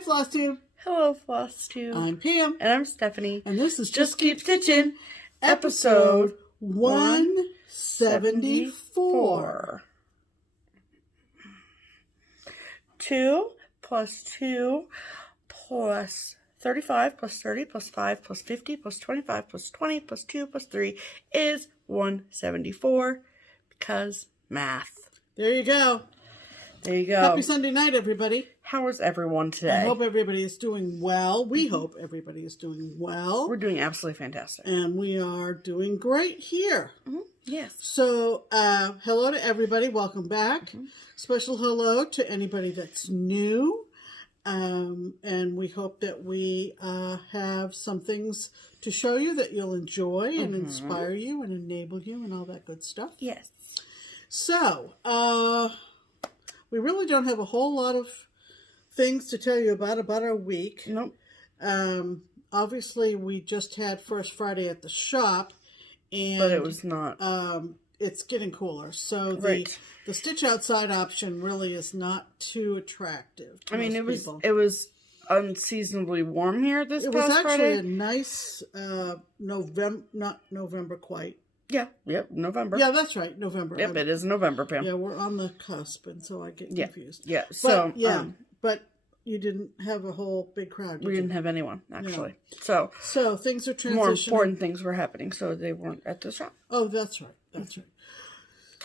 Hi, FlossTube. Hello, FlossTube. I'm Pam. And I'm Stephanie. And this is Just Keep Stitching, episode 174. 2 plus 2 plus 35 plus 30 plus 5 plus 50 plus 25 plus 20 plus 2 plus 3 is 174 because math. There you go. There you go. Happy Sunday night, everybody. How is everyone today? I hope everybody is doing well. We hope everybody is doing well. We're doing absolutely fantastic. And we are doing great here. Mm-hmm. Yes. So, hello to everybody. Welcome back. Mm-hmm. Special hello to anybody that's new. And we hope that we have some things to show you that you'll enjoy and inspire you and enable you and all that good stuff. Yes. So, we really don't have a whole lot of things to tell you about our week. Nope. Obviously, we just had First Friday at the shop, and but it was not. It's getting cooler, so right. the stitch outside option really is not too attractive. I mean, it was unseasonably warm here this past Friday. It was actually a nice not November quite. Yeah, yep, November. Yeah, that's right, November. Yep, it is November, Pam. Yeah, we're on the cusp, and so I get confused. Yeah, so... But you didn't have a whole big crowd, We didn't have anyone, actually. No. So things are transitioning. More important things were happening, so they weren't at the shop. Oh, that's right. That's right.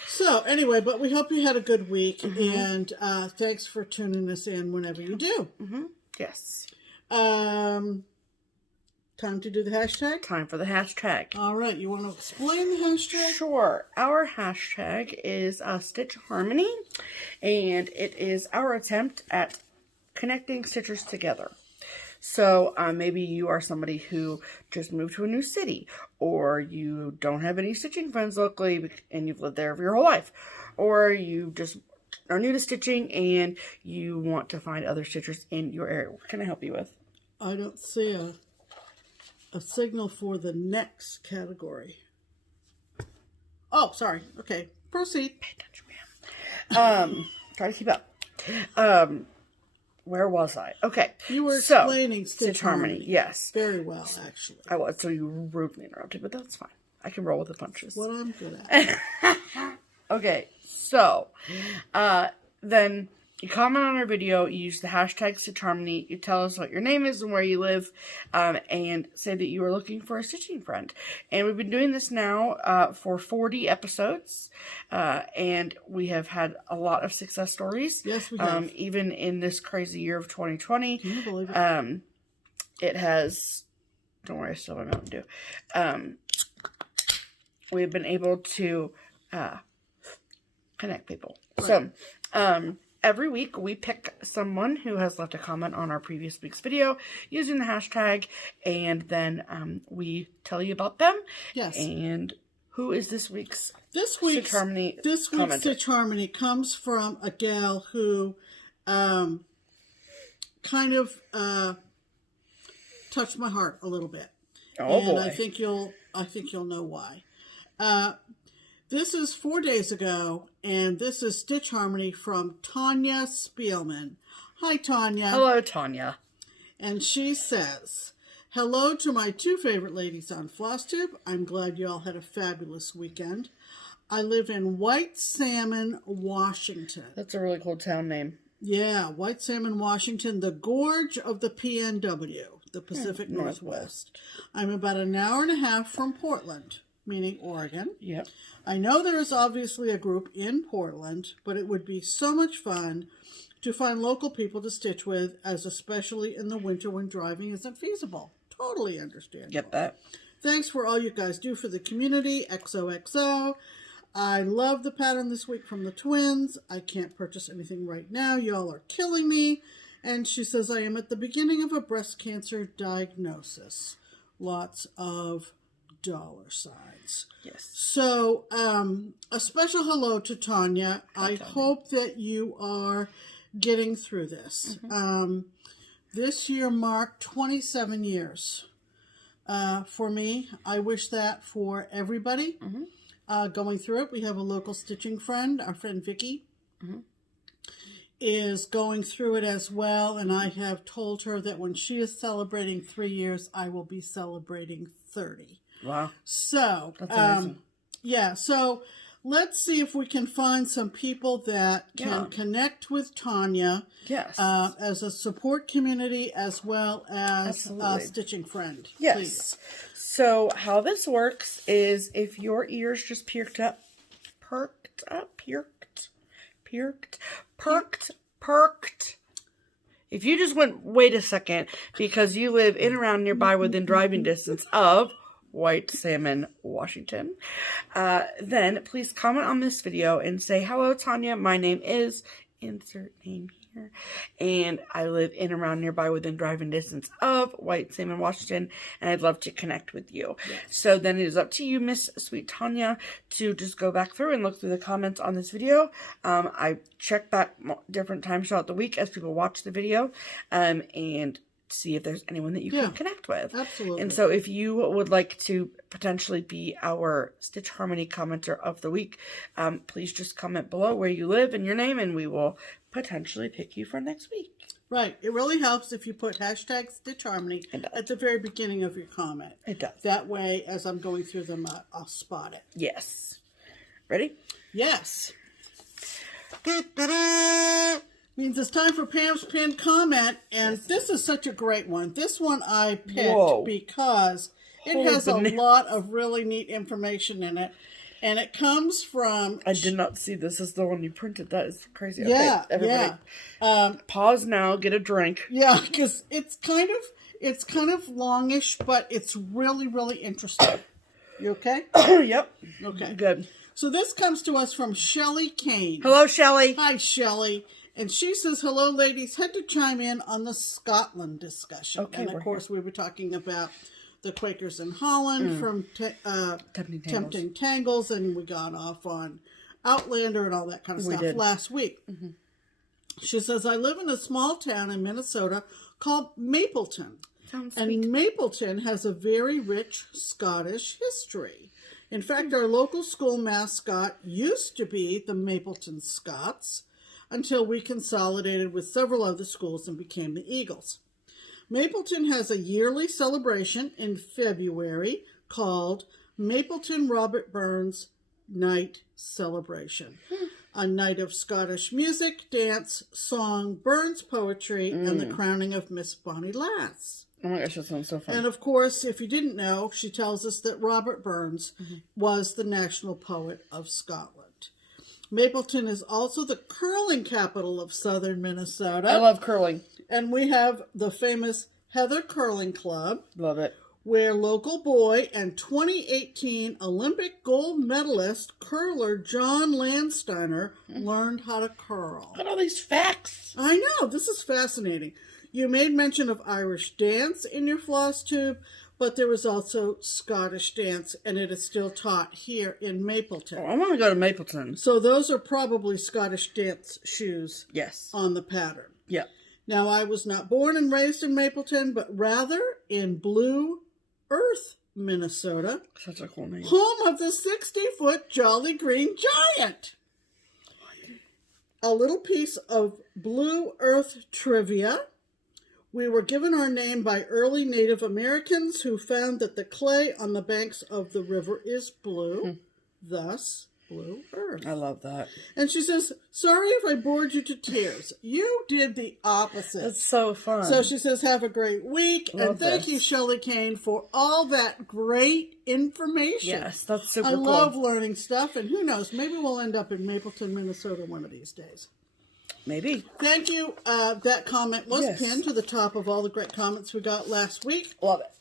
So, anyway, but we hope you had a good week, and thanks for tuning us in whenever you do. Yes. Time to do the hashtag? Time for the hashtag. All right. You want to explain the hashtag? Sure. Our hashtag is Stitch Harmony, and it is our attempt at connecting stitchers together. So maybe you are somebody who just moved to a new city, or you don't have any stitching friends locally and you've lived there your whole life, or you just are new to stitching and you want to find other stitchers in your area. What can I help you with? I don't see a signal for the next category. Oh, sorry. Okay, proceed. Pay attention, ma'am. Try to keep up. Where was I? Okay. You were explaining Stitch Harmony. Yes. Very well, actually. I was, so you rudely interrupted, but that's fine. I can roll with the punches. What I'm good at. Okay, so, then you comment on our video, you use the hashtag Stitch Harmony, you tell us what your name is and where you live, and say that you are looking for a stitching friend. And we've been doing this now for 40 episodes, and we have had a lot of success stories. Yes, we have. Even in this crazy year of 2020. Can you believe it? It has, don't worry, I still have my Mountain Dew. We've been able to connect people. Right. So, every week, we pick someone who has left a comment on our previous week's video using the hashtag, and then we tell you about them. Yes. And who is this week's Stitch Harmony? This week's Stitch Harmony comes from a gal who kind of touched my heart a little bit. Oh, and boy. I think you'll know why. This is 4 days ago, and this is Stitch Harmony from Tanya Spielman. Hi, Tanya. Hello, Tanya. And she says, hello to my two favorite ladies on FlossTube. I'm glad you all had a fabulous weekend. I live in White Salmon, Washington. That's a really cool town name. Yeah, White Salmon, Washington, the gorge of the PNW, the Pacific Northwest. I'm about an hour and a half from Portland, meaning Oregon. Yep. I know there is obviously a group in Portland, but it would be so much fun to find local people to stitch with, as especially in the winter when driving isn't feasible. Totally understandable. Get that. Thanks for all you guys do for the community. XOXO. I love the pattern this week from the twins. I can't purchase anything right now. Y'all are killing me. And she says, I am at the beginning of a breast cancer diagnosis. Lots of dollar signs. Yes. So, a special hello to Tanya. I hope that you are getting through this. This year marked 27 years for me. I wish that for everybody going through it. We have a local stitching friend, our friend Vikki. is going through it as well, and I have told her that when she is celebrating 3 years, I will be celebrating 30. Wow. So, that's amazing. Yeah, so let's see if we can find some people that can connect with Tanya. Yes. As a support community as well as a stitching friend. Yes. Please. So how this works is if your ears just perked. If you just went, wait a second, because you live in, around, nearby, within driving distance of White Salmon, Washington, then please comment on this video and say, hello, Tanya, my name is, insert name here, and I live in, around, nearby, within driving distance of White Salmon, Washington, and I'd love to connect with you. Yes. So then it is up to you, Miss Sweet Tanya, to just go back through and look through the comments on this video. I check that different times throughout the week as people watch the video, and see if there's anyone that you can connect with. Absolutely. And so if you would like to potentially be our Stitch Harmony commenter of the week, please just comment below where you live and your name, and we will potentially pick you for next week. Right. It really helps if you put hashtag Stitch Harmony at the very beginning of your comment. It does. That way, as I'm going through them, I'll spot it. Yes. Ready? Yes. Means it's time for Pam's pinned comment, and this is such a great one. This one I picked because it has a lot of really neat information in it, and it comes from... I did not see this as the one you printed. That is crazy. Yeah, okay, everybody, pause now, get a drink. Yeah, because it's kind of longish, but it's really, really interesting. You okay? Yep. Okay. Good. So this comes to us from Shelly Kane. Hello, Shelly. Hi, Shelly. And she says, hello, ladies. Had to chime in on the Scotland discussion. Okay, and, of course, we were talking about the Quakers in Holland from Tempting Tangles, and we got off on Outlander and all that kind of stuff last week. Mm-hmm. She says, I live in a small town in Minnesota called Mapleton. Sounds sweet. And Mapleton has a very rich Scottish history. In fact, our local school mascot used to be the Mapleton Scots, until we consolidated with several other schools and became the Eagles. Mapleton has a yearly celebration in February called Mapleton Robert Burns Night Celebration. A night of Scottish music, dance, song, Burns poetry, and the crowning of Miss Bonnie Lass. Oh my gosh, that sounds so fun. And of course, if you didn't know, she tells us that Robert Burns was the national poet of Scotland. Mapleton is also the curling capital of southern Minnesota. I love curling. And we have the famous Heather Curling Club. Love it. Where local boy and 2018 Olympic gold medalist curler John Landsteiner learned how to curl. Look at all these facts. I know. This is fascinating. You made mention of Irish dance in your FlossTube, but there was also Scottish dance, and it is still taught here in Mapleton. Oh, I want to go to Mapleton. So those are probably Scottish dance shoes on the pattern. Yeah. Now, I was not born and raised in Mapleton, but rather in Blue Earth, Minnesota. Such a cool name. Home of the 60-foot Jolly Green Giant. A little piece of Blue Earth trivia. We were given our name by early Native Americans who found that the clay on the banks of the river is blue, thus Blue Earth. I love that. And she says, sorry if I bored you to tears. You did the opposite. That's so fun. So she says, have a great week. And thank you, Shelly Kane, for all that great information. Yes, that's super cool. I love learning stuff. And who knows, maybe we'll end up in Mapleton, Minnesota one of these days. Maybe. Thank you. That comment was pinned to the top of all the great comments we got last week. Love it.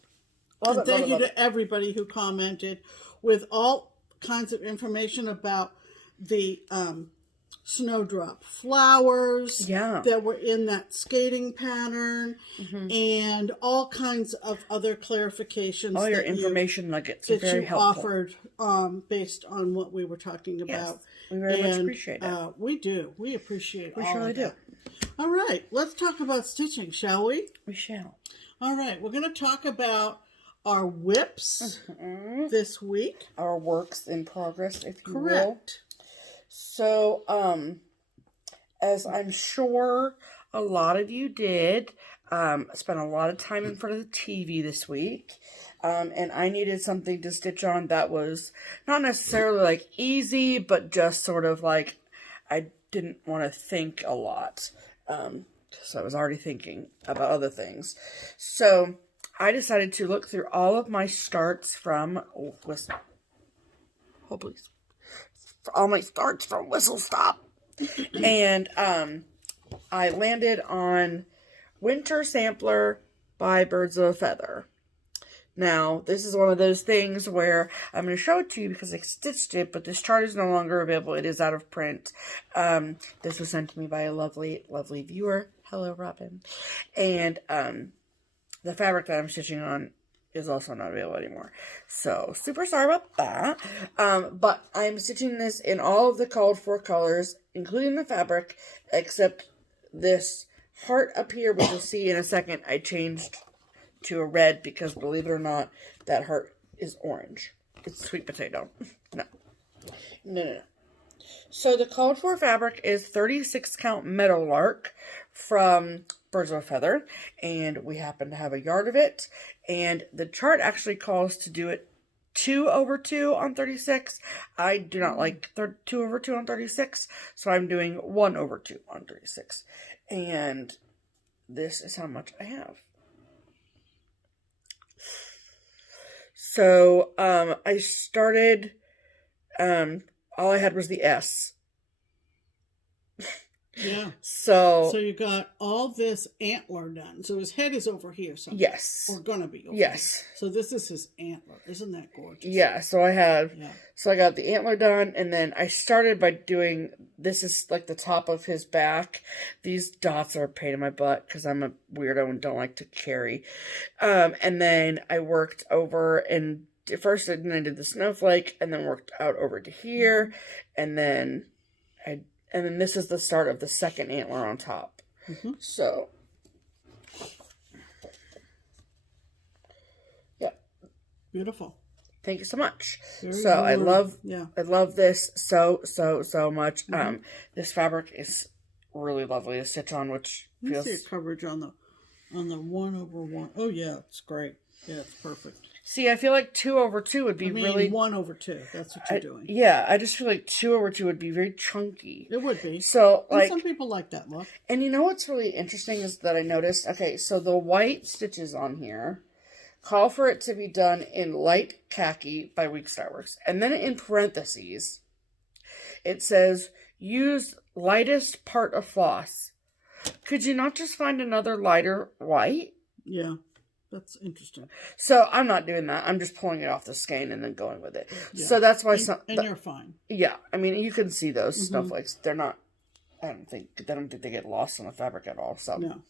And thank you to everybody who commented with all kinds of information about the snowdrop flowers that were in that skating pattern and all kinds of other clarifications. All your information nuggets are very helpful. Offered based on what we were talking about. Yes, we very much appreciate it. We do. We appreciate we all surely of do. that. All right, let's talk about stitching, shall we? We shall. All right, we're going to talk about our whips this week. Our works in progress, if you will. Correct. So, as I'm sure a lot of you did, spent a lot of time in front of the TV this week. And I needed something to stitch on that was not necessarily like easy, but just sort of like I didn't want to think a lot. So I was already thinking about other things. So I decided to look through all of my starts from Whistle. Oh, please. All my starts from Whistle Stop. And I landed on Winter Sampler by Birds of a Feather. Now, this is one of those things where I'm going to show it to you because I stitched it, but this chart is no longer available. It is out of print. This was sent to me by a lovely, lovely viewer. Hello, Robin. And the fabric that I'm stitching on is also not available anymore. So, super sorry about that. But I'm stitching this in all of the called for colors, including the fabric, except this heart up here, which you'll see in a second, I changed to a red because, believe it or not, that heart is orange. It's sweet potato. No. So the called for fabric is 36 count Meadowlark from Birds of a Feather, and we happen to have a yard of it, and the chart actually calls to do it 2/2 on 36. I do not like 2/2 on 36, so I'm doing 1/2 on 36, and this is how much I have. So, I started, all I had was the S. Yeah. So you got all this antler done. So his head is over here somewhere. Yes. Or gonna be over Yes. here. So this is his antler. Isn't that gorgeous? Yeah, so I got the antler done, and then I started by doing, this is like the top of his back. These dots are a pain in my butt because I'm a weirdo and don't like to carry. And then I worked over, and first I did the snowflake, and then worked out over to here, and then this is the start of the second antler on top. So, yeah. Beautiful. Thank you so much. Very I love this so much. Mm-hmm. This fabric is really lovely to stitch on, which feels... see coverage on the 1/1. Oh yeah, it's great. Yeah, it's perfect. See, I feel like 2/2 would be really 1/2. That's what you're doing. Yeah, I just feel like 2/2 would be very chunky. It would be. So, and some people like that look. And you know what's really interesting is that I noticed. Okay, so the white stitches on here call for it to be done in light khaki by Week Star Works, and then in parentheses, it says use lightest part of floss. Could you not just find another lighter white? Yeah. That's interesting. So I'm not doing that. I'm just pulling it off the skein and then going with it. Yeah. So that's why you're fine. Yeah, I mean you can see those snowflakes. They're not. I don't think they get lost on the fabric at all. So no.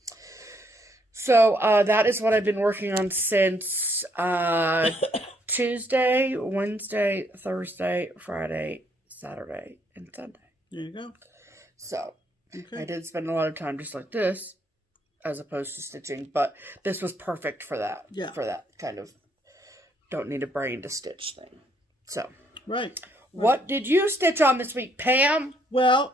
So that is what I've been working on since Tuesday, Wednesday, Thursday, Friday, Saturday, and Sunday. There you go. So I did spend a lot of time just like this, as opposed to stitching, but this was perfect for that. Yeah. For that kind of don't need a brain to stitch thing. So. Right. What did you stitch on this week, Pam? Well,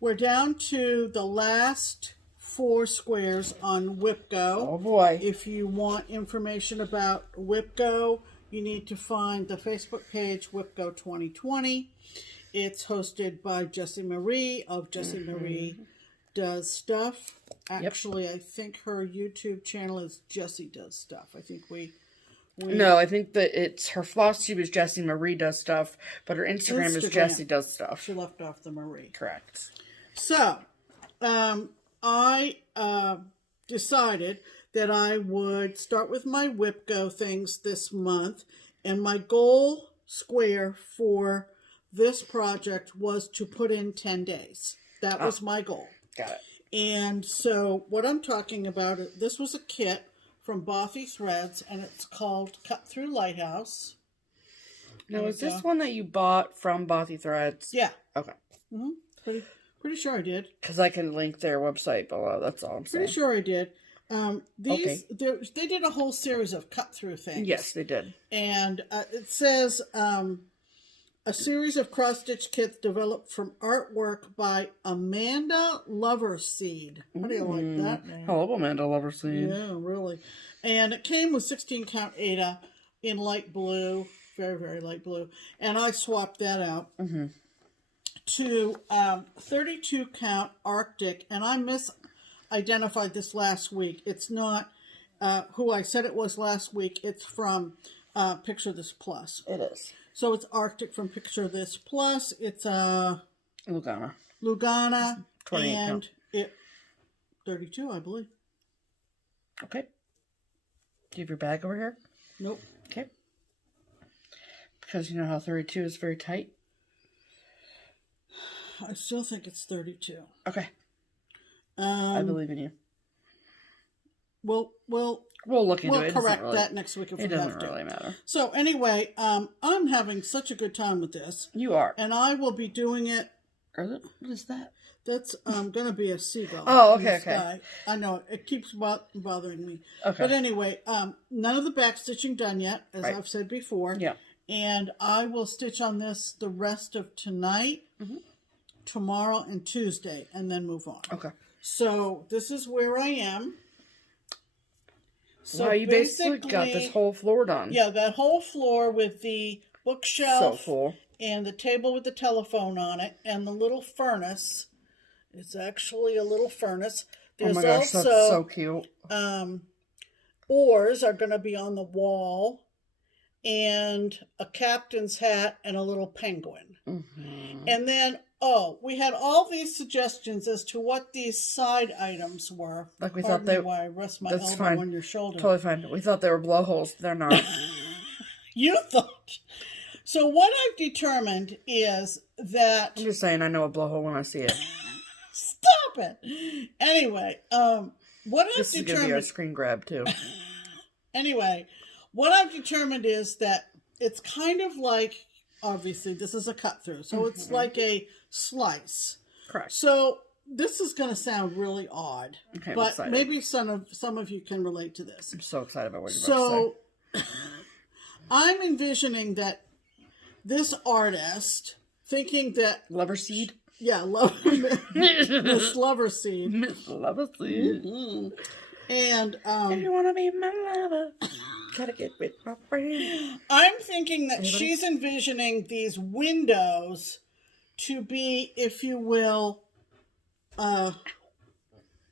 we're down to the last 4 squares on WIPGO. Oh boy. If you want information about WIPGO, you need to find the Facebook page, WIPGO 2020. It's hosted by Jessie Marie of Jessie Marie Does Stuff. Actually, I think her YouTube channel is Jessie Does Stuff. I think No, I think that it's her FlossTube is Jessie Marie Does Stuff, but her Instagram is Jessie Does Stuff. She left off the Marie. Correct. So, I decided that I would start with my WIPGO things this month, and my goal square for this project was to put in 10 days. That was my goal. Got it. And so what I'm talking about, this was a kit from Bothy Threads, and it's called Cut Through Lighthouse. Now, is this one that you bought from Bothy Threads? Yeah. Okay. Pretty sure I did. Because I can link their website below. That's all I'm saying. Pretty sure I did. They did a whole series of cut-through things. Yes, they did. And it says a series of cross-stitch kits developed from artwork by Amanda Loverseed. How do you like that name? Hello, Amanda Loverseed. Yeah, really. And it came with 16 count Ada in light blue, very, very light blue. And I swapped that out to 32 count Arctic. And I misidentified this last week. It's not who I said it was last week. It's from Picture This Plus. It is. So it's Arctic from Picture This Plus. It's Lugana. 28 and count. It 32, I believe. Okay. Do you have your bag over here? Nope. Okay. Because you know how 32 is very tight? I still think it's 32. Okay. I believe in you. We'll look into it. We'll correct that next week if we have to. It doesn't really matter. So anyway, I'm having such a good time with this. You are. And I will be doing it. What is that? That's going to be a seagull. Oh, in the okay. sky. I know. It keeps bothering me. Okay. But anyway, none of the back stitching done yet, as Right. I've said before. Yeah. And I will stitch on this the rest of tonight, tomorrow, and Tuesday, and then move on. Okay. So this is where I am. So you basically got this whole floor done. Yeah, that whole floor with the bookshelf So full. and the table with the telephone on it and the little furnace. It's actually a little furnace. There's oh my gosh, also, that's so cute. Oars are going to be on the wall, and a captain's hat and a little penguin. And then, we had all these suggestions as to what these side items were. Like we Pardon thought they. me while I rest my That's elbow fine. on your shoulder. Totally fine. We thought they were blowholes. They're not. You thought. So what I've determined is that... I'm just saying I know a blowhole when I see it. Stop it. Anyway, what I've This is going to be our screen grab, too. Anyway, what I've determined is that it's kind of like, obviously, this is a cut through. So it's like a slice. Correct. So this is going to sound really odd. Okay, I'm but excited. maybe some of you can relate to this. I'm so excited about what you're about to say. I'm envisioning that this artist, thinking that... Loverseed? Yeah, Miss Loverseed. Miss Loverseed. And if you want to be my lover, gotta get with my friend. I'm thinking that she's envisioning these windows to be, if you will,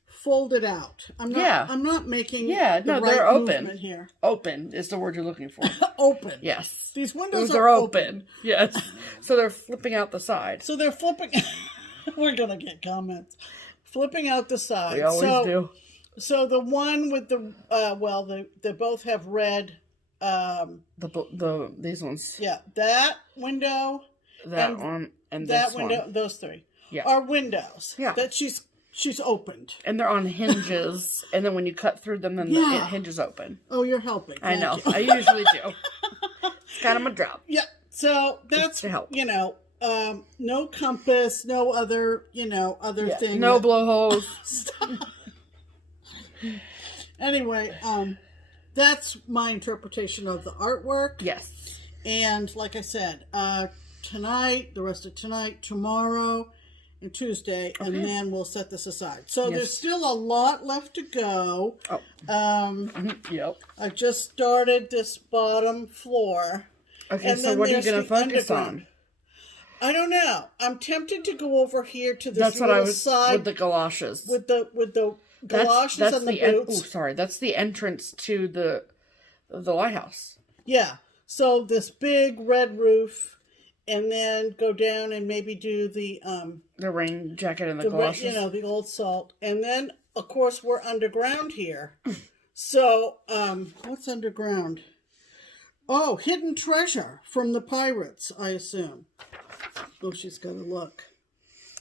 folded out. I'm not making the right they're open. movement here. Open is the word you're looking for. Open. Yes. These windows are are open. Yes. So they're flipping out the side. So they're flipping. We're gonna get comments. Flipping out the side. We always do. So the one with the they both have red. These ones. Yeah, that window. That one and that this window. one. Those three. Yeah. Are windows. Yeah. That she's opened. And they're on hinges, and then when you cut through them, then it hinges open. Oh, you're helping. I know. You. I usually do. It's kind of my job. Yeah. So that's to help. No compass, no other thing. No blowholes. Stop. Anyway, that's my interpretation of the artwork. Yes. And like I said, tonight, the rest of tonight, tomorrow, and Tuesday, and then we'll set this aside. So there's still a lot left to go. Oh. Yep. I just started this bottom floor. Okay, so what are you going to focus on? I don't know. I'm tempted to go over here to this That's what I was side with the galoshes. With the galoshes that's and the boots. That's the entrance to the lighthouse. Yeah. So this big red roof, and then go down and maybe do the rain jacket and the galoshes. The old salt, and then of course we're underground here. So what's underground? Oh, hidden treasure from the pirates, I assume. Oh, she's got to look.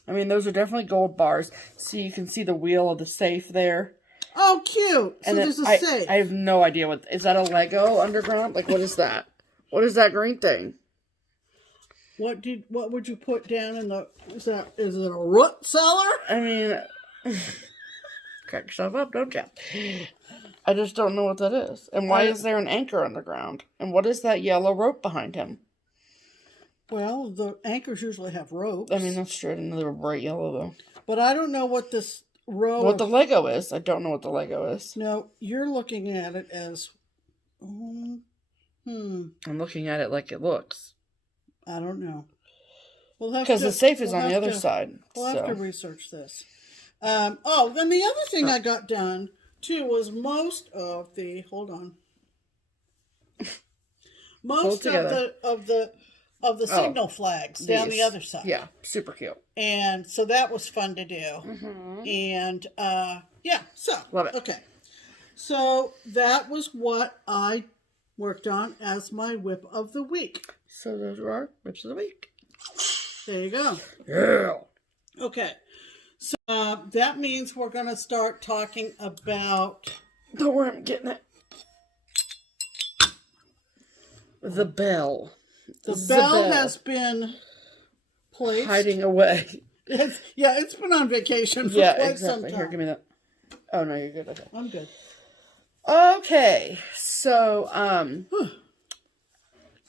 I mean, those are definitely gold bars. So you can see the wheel of the safe there. Oh, cute. And so there's a safe. I have no idea what... Is that a Lego underground? Like, what is that? What is that green thing? What would you put down in the... Is it a root cellar? I mean... Crack yourself up, don't you? I just don't know what that is. And why is there an anchor underground? And what is that yellow rope behind him? Well, the anchors usually have ropes. I mean, that's true. I didn't know they were bright yellow, though. But I don't know what this row What the Lego is. I don't know what the Lego is. No, you're looking at it as... I'm looking at it like it looks. I don't know. Because the safe is on the other side. We'll have to research this. Then the other thing I got done, too, was most of the... Hold on. Most of the signal flags down the other side. Yeah, super cute. And so that was fun to do. And love it. Okay. So that was what I worked on as my whip of the week. So those are our whips of the week. There you go. Yeah. Okay. So that means we're going to start talking about... Don't worry, I'm getting it. The bell. The bell has been placed. Hiding away. It's been on vacation for quite some time. Here, give me that. Oh, no, you're good. Okay. I'm good. Okay. So,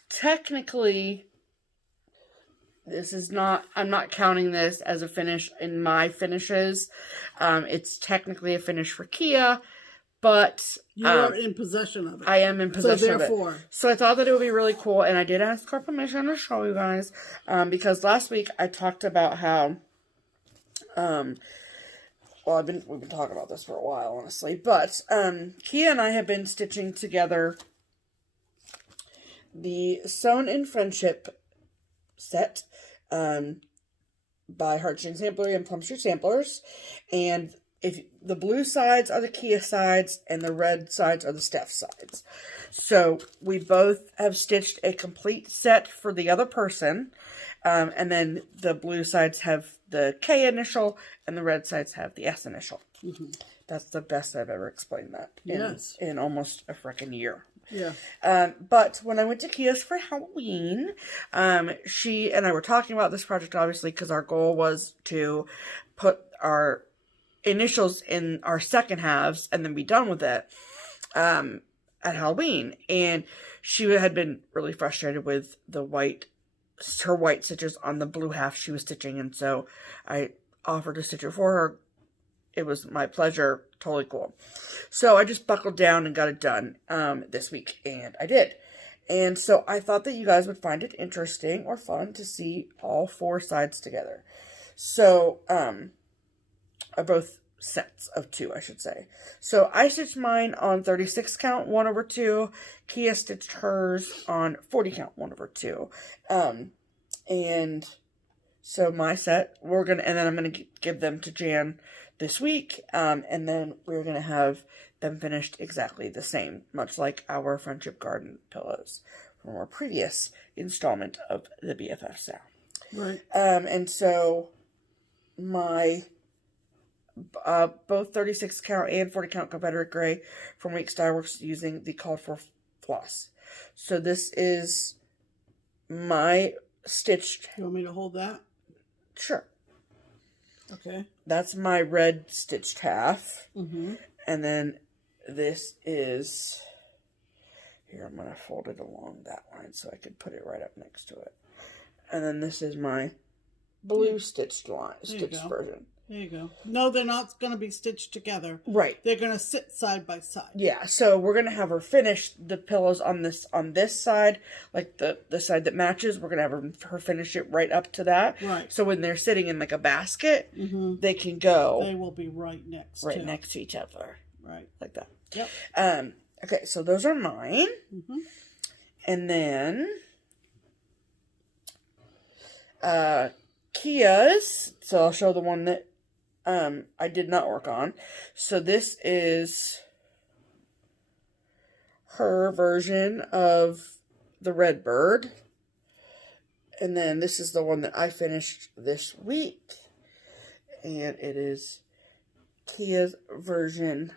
technically, this is not, I'm not counting this as a finish in my finishes. It's technically a finish for Kea, but... You are in possession of it. I am in possession of it. So therefore... So I thought that it would be really cool, and I did ask her permission to show you guys, because last week I talked about how, well, we've been talking about this for a while, honestly, but, Kea and I have been stitching together the Sewn in Friendship set, by Heartstring Samplery and Plumstreet Samplers, and if the blue sides are the Kea sides and the red sides are the Steph sides. So we both have stitched a complete set for the other person. And then the blue sides have the K initial and the red sides have the S initial. That's the best I've ever explained that in almost a frickin' year. Yeah. But when I went to Kea's for Halloween, she and I were talking about this project, obviously, because our goal was to put our initials in our second halves and then be done with it at Halloween. And she had been really frustrated with her white stitches on the blue half she was stitching, and so I offered to stitch it for her. It was my pleasure. Totally cool. So I just buckled down and got it done this week, and I did. And so I thought that you guys would find it interesting or fun to see all four sides together. So both sets of 2, I should say. So I stitched mine on 36 count 1/2. Kea stitched hers on 40 count 1/2. And so my set, and then I'm gonna give them to Jan this week, and then we're gonna have them finished exactly the same, much like our Friendship Garden pillows from our previous installment of the BFF sound. Right. And so my both 36 count and 40 count Confederate Gray from Week Style Works using the called for floss. So this is my stitched. You want me to hold that? Sure. Okay. That's my red stitched half. Mm-hmm. And then this is, here, I'm going to fold it along that line so I could put it right up next to it. And then this is my blue stitched version. There you go. No, they're not going to be stitched together. Right. They're going to sit side by side. Yeah, so we're going to have her finish the pillows on this side, like the side that matches. We're going to have her finish it right up to that. Right. So when they're sitting in like a basket, they can go. They will be right next to each other. Right. Like that. Yep. Okay, so those are mine. Mm-hmm. And then Kea's. So I'll show the one that I did not work on. So this is her version of the red bird. And then this is the one that I finished this week. And it is Kea's version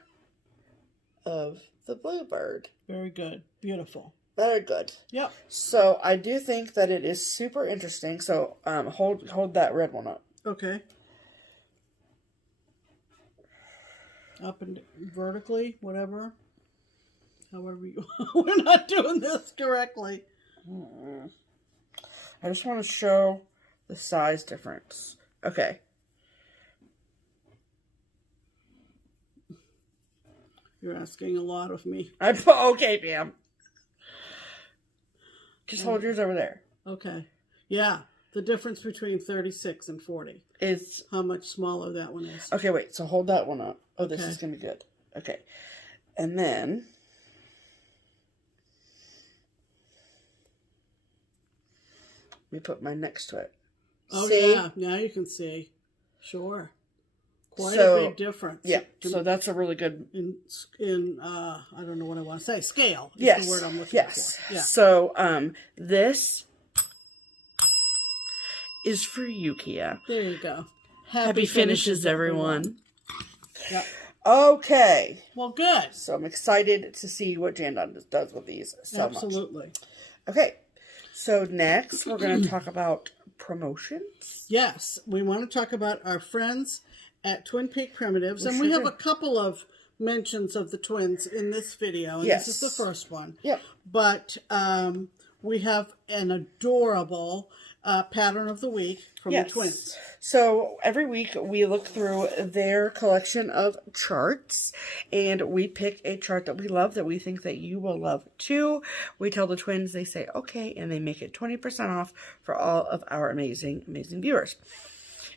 of the bluebird. Very good. Beautiful. Very good. Yep. So I do think that it is super interesting. So hold that red one up. Okay. Up and vertically, whatever. However you... We're not doing this correctly. I just want to show the size difference. Okay. You're asking a lot of me. Okay, Pam. Just hold yours over there. Okay. Yeah. The difference between 36 and 40 is how much smaller that one is. Okay, wait. So hold that one up. Oh, this is going to be good. Okay. And then let me put mine next to it. Oh, see? yeah. Now you can see. Sure. Quite a big difference. Yeah. So that's a really good I don't know what I want to say. Scale is yes. the word I'm looking for. Yeah. So this is for you, Kea. There you go. Happy finishes, everyone. Yep. Okay. Well, good. So I'm excited to see what Jan does with these so Absolutely. much. Okay. So next, we're going to talk about promotions. Yes. We want to talk about our friends at Twin Peak Primitives. And we have a couple of mentions of the twins in this video. And yes. This is the first one. Yep. But we have an adorable pattern of the week from the twins. So every week we look through their collection of charts and we pick a chart that we love that we think that you will love too. We tell the twins, they say okay, and they make it 20% off for all of our amazing viewers.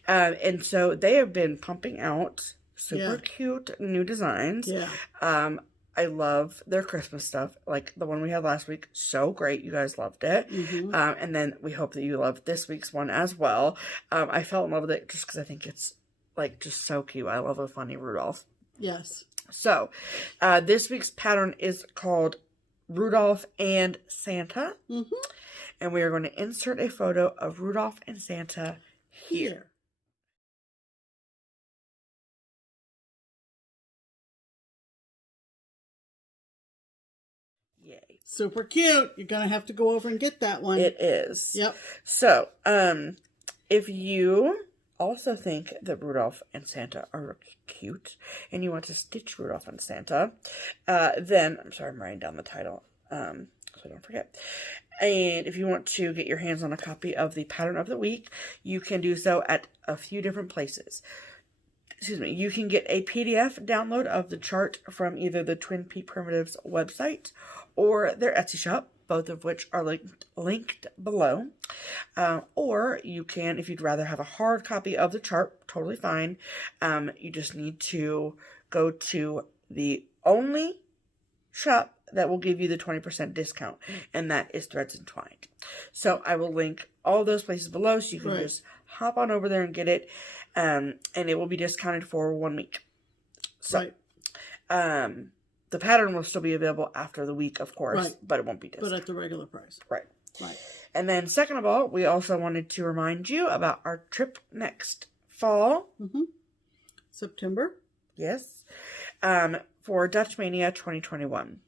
And so they have been pumping out super cute new designs. Yeah. I love their Christmas stuff. Like the one we had last week. So great. You guys loved it. Mm-hmm. And then we hope that you loved this week's one as well. I fell in love with it just because I think it's like just so cute. I love a funny Rudolph. Yes. So this week's pattern is called Rudolph and Santa. Mm-hmm. And we are going to insert a photo of Rudolph and Santa here. Yay. Super cute. You're going to have to go over and get that one. It is. Yep. So, if you also think that Rudolph and Santa are cute and you want to stitch Rudolph and Santa, then, I'm sorry, I'm writing down the title, so I don't forget. And if you want to get your hands on a copy of the pattern of the week, you can do so at a few different places. Excuse me, you can get a PDF download of the chart from either the Twin Peak Primitives website or their Etsy shop, both of which are linked below. Or you can, if you'd rather have a hard copy of the chart, totally fine. You just need to go to the only shop that will give you the 20% discount, and that is Threads Entwined. So I will link all those places below so you can just hop on over there and get it. And it will be discounted for 1 week. So, the pattern will still be available after the week, of course, but it won't be discounted. But at the regular price. Right. Right. And then second of all, we also wanted to remind you about our trip next fall. Mm-hmm. September. Yes. For Dutch Mania 2021.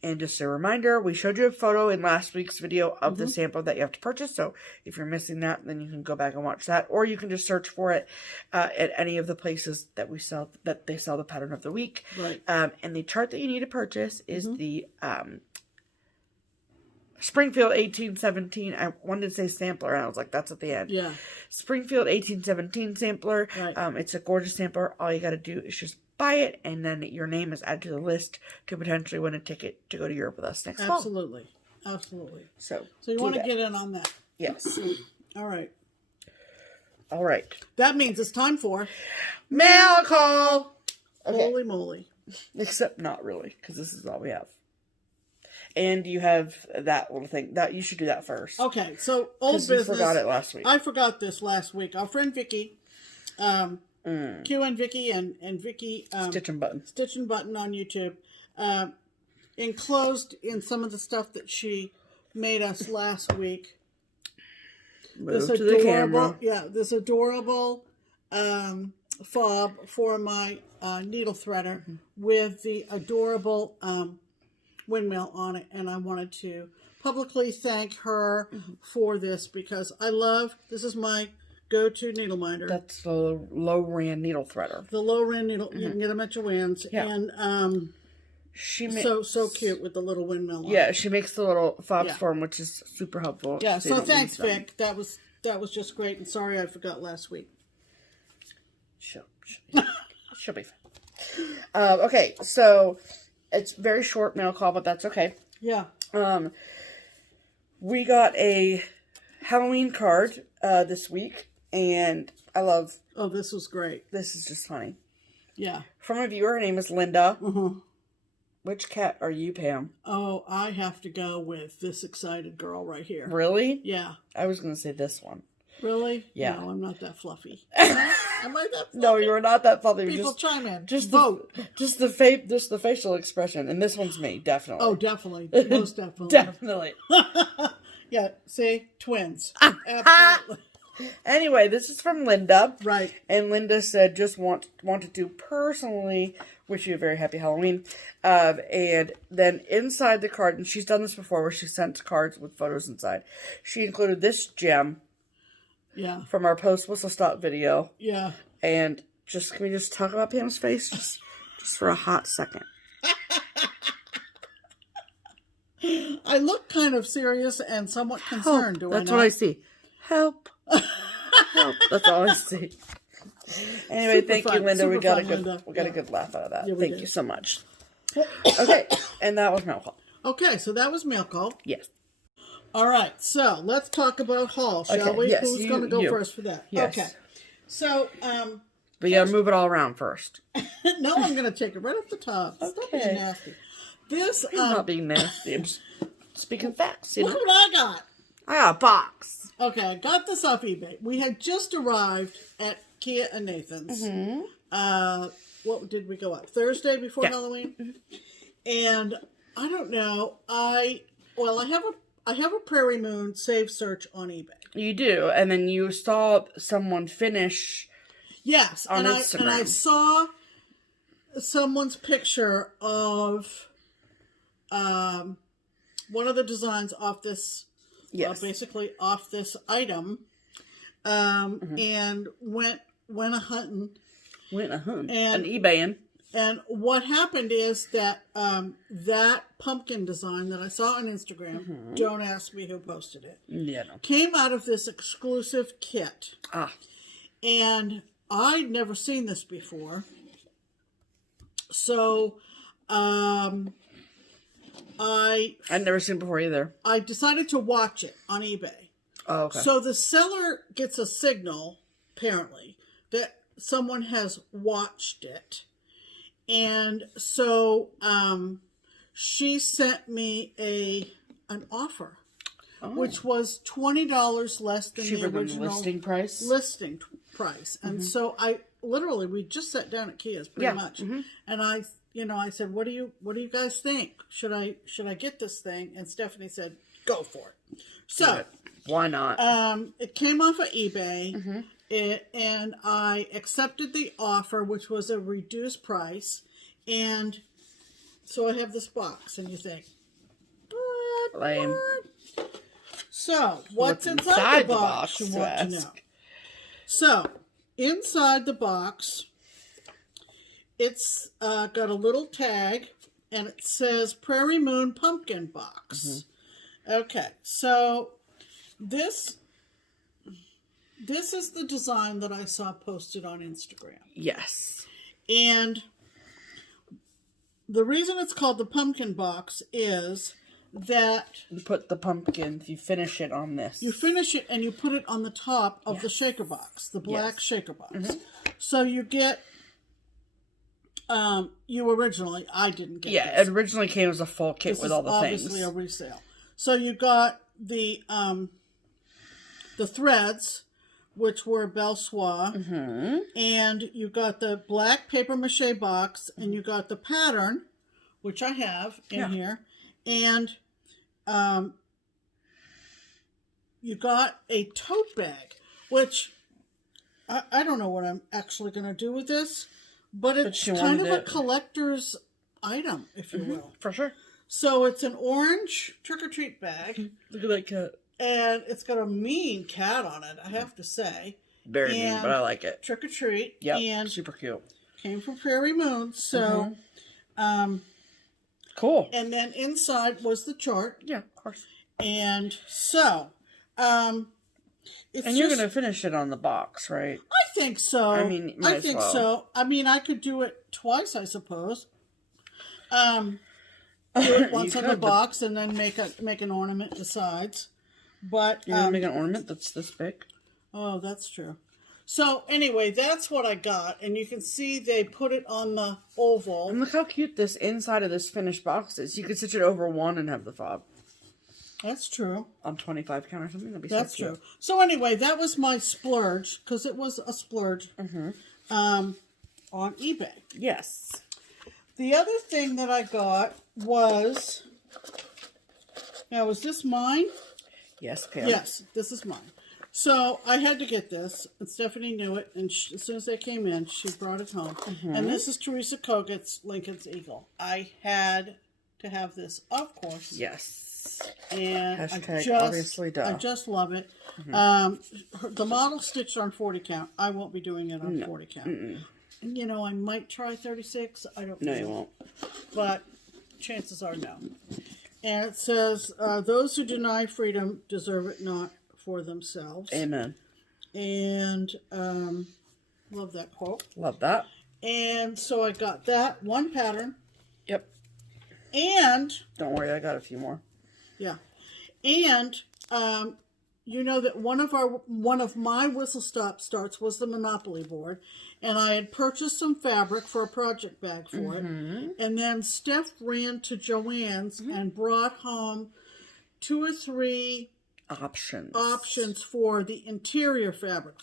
And just a reminder, we showed you a photo in last week's video of the sample that you have to purchase. So if you're missing that, then you can go back and watch that. Or you can just search for it at any of the places that they sell the pattern of the week. Right. And the chart that you need to purchase is the Springfield 1817. I wanted to say sampler, and I was like, that's at the end. Yeah. Springfield 1817 sampler. Right. It's a gorgeous sampler. All you got to do is just buy it, and then your name is added to the list to potentially win a ticket to go to Europe with us next fall. Absolutely. Absolutely. So you want to get in on that. Yes. All right. All right. That means it's time for mail call. Okay. Holy moly. Except not really, because this is all we have. And you have that little thing. That you should do that first. Okay, so old business. You forgot it last week. I forgot this last week. Our friend Vikki, Q and Vikki and Vikki Stitchin' Button on YouTube, enclosed in some of the stuff that she made us last week. Move to the camera. Yeah, this adorable fob for my needle threader with the adorable windmill on it, and I wanted to publicly thank her for this because this is my go-to needle minder. That's the low-rand needle threader. The low-rand needle, you can get them at Joann's. Yeah. And She makes so cute with the little windmill on Yeah, it. she makes the little fobs for them, which is super helpful. Yeah, so thanks, Vic. That was just great, and sorry I forgot last week. She'll be fine. Okay, so it's very short mail call, but that's okay. Yeah. We got a Halloween card this week, and I love... Oh, this was great. This is just funny. Yeah. From a viewer, her name is Linda. Mm-hmm. Which cat are you, Pam? Oh, I have to go with this excited girl right here. Really? Yeah. I was going to say this one. Really? Yeah. No, I'm not that fluffy. Am I that fluffy? No, you're not that fluffy. People chime in. Just vote. Just the facial expression. And this one's me, definitely. Oh, definitely. Most definitely. Definitely. Yeah, see? Twins. Absolutely. Anyway, this is from Linda. Right. And Linda said, just wanted to personally wish you a very happy Halloween. And then inside the card, and she's done this before where she sent cards with photos inside. She included this gem. Yeah. From our post whistle stop video. Yeah. And can we just talk about Pam's face just for a hot second? I look kind of serious and somewhat concerned, do I not? That's what I see. Help. Help. That's all I see. Anyway, thank you, Linda. We got a good laugh out of that. Thank you so much. Okay, and that was mail call. Okay, so that was mail call. Yes. All right, so let's talk about haul, shall we? Yes, Who's going to go first for that? Yes. Okay. So, but you got to move it all around first. no, I'm going to take it right off the top. Okay. Stop being nasty. This, I'm not being nasty. I'm just speaking facts. Look what I got. I got a box. Okay, I got this off eBay. We had just arrived at Kea Nathan's. Mm-hmm. What did we go up? Thursday before Halloween? Mm-hmm. And I don't know. I have a Prairie Moon save search on eBay. You do, and then you saw someone finish. Yes, on Instagram. And I saw someone's picture of one of the designs off this. Yes, basically off this item, and went a hunting. And eBaying. And what happened is that that pumpkin design that I saw on Instagram, don't ask me who posted it, came out of this exclusive kit. And I'd never seen this before. So, I'd never seen it before either. I decided to watch it on eBay. Oh, okay. So the seller gets a signal, apparently, that someone has watched it. And so she sent me an offer, which was $20 less than the original listing price. And so we just sat down at Kea's pretty much. And I said, what do you guys think? Should I get this thing? And Stephanie said, go for it. So why not? It came off of eBay. And I accepted the offer, which was a reduced price. And so I have this box, and you think, what? Lame. What? So, what's inside the box you want to know? So, inside the box, it's got a little tag, and it says Prairie Moon Pumpkin Box. Okay, so this is the design that I saw posted on Instagram. Yes. And the reason it's called the pumpkin box is that you put the pumpkin, you finish it on this. You finish it and you put it on the top of the shaker box, the black shaker box. So you get, I didn't get this. It originally came as a full kit with all the things. Obviously a resale. So you got the threads, which were Belle Soie, and you got the black paper mache box, and you got the pattern, which I have in here, and you got a tote bag, which I don't know what I'm actually going to do with this, but it's kind of a collector's item, if you will. For sure. So it's an orange trick-or-treat bag. Look at that cat. And it's got a mean cat on it, I have to say. Very mean, but I like it. Trick or treat. Yeah, super cute. Came from Prairie Moon. So, Cool. And then inside was the chart. Yeah, of course. And so, and you're going to finish it on the box, right? I think so. I mean, might as well. So. I mean, I could do it twice, I suppose. Do it once on the box and then make an ornament besides. But you're going to make an ornament that's this big? Oh, that's true. So anyway, that's what I got, and you can see they put it on the oval. And look how cute this inside of this finished box is. You could stitch it over one and have the fob. That's true. On 25 count or something. That'd be That's so cute. true. So anyway, that was my splurge, because it was a splurge on eBay. Yes. The other thing that I got was, now is this mine? Yes, Pam. Yes, this is mine. So I had to get this, and Stephanie knew it, and as soon as they came in, she brought it home. And this is Teresa Koget's Lincoln's Eagle. I had to have this, of course. Yes. And obviously duh. I just love it. The model stitched on 40 count. I won't be doing it on 40 count. And, you know, I might try 36. I don't know. No, you won't. But chances are no. And it says, those who deny freedom deserve it not for themselves. Amen. And love that quote. Love that. And so I got that one pattern. Yep. And don't worry, I got a few more. Yeah. And you know that one of my whistle stop starts was the Monopoly board, and I had purchased some fabric for a project bag for it. And then Steph ran to Joann's and brought home 2 or 3 options for the interior fabric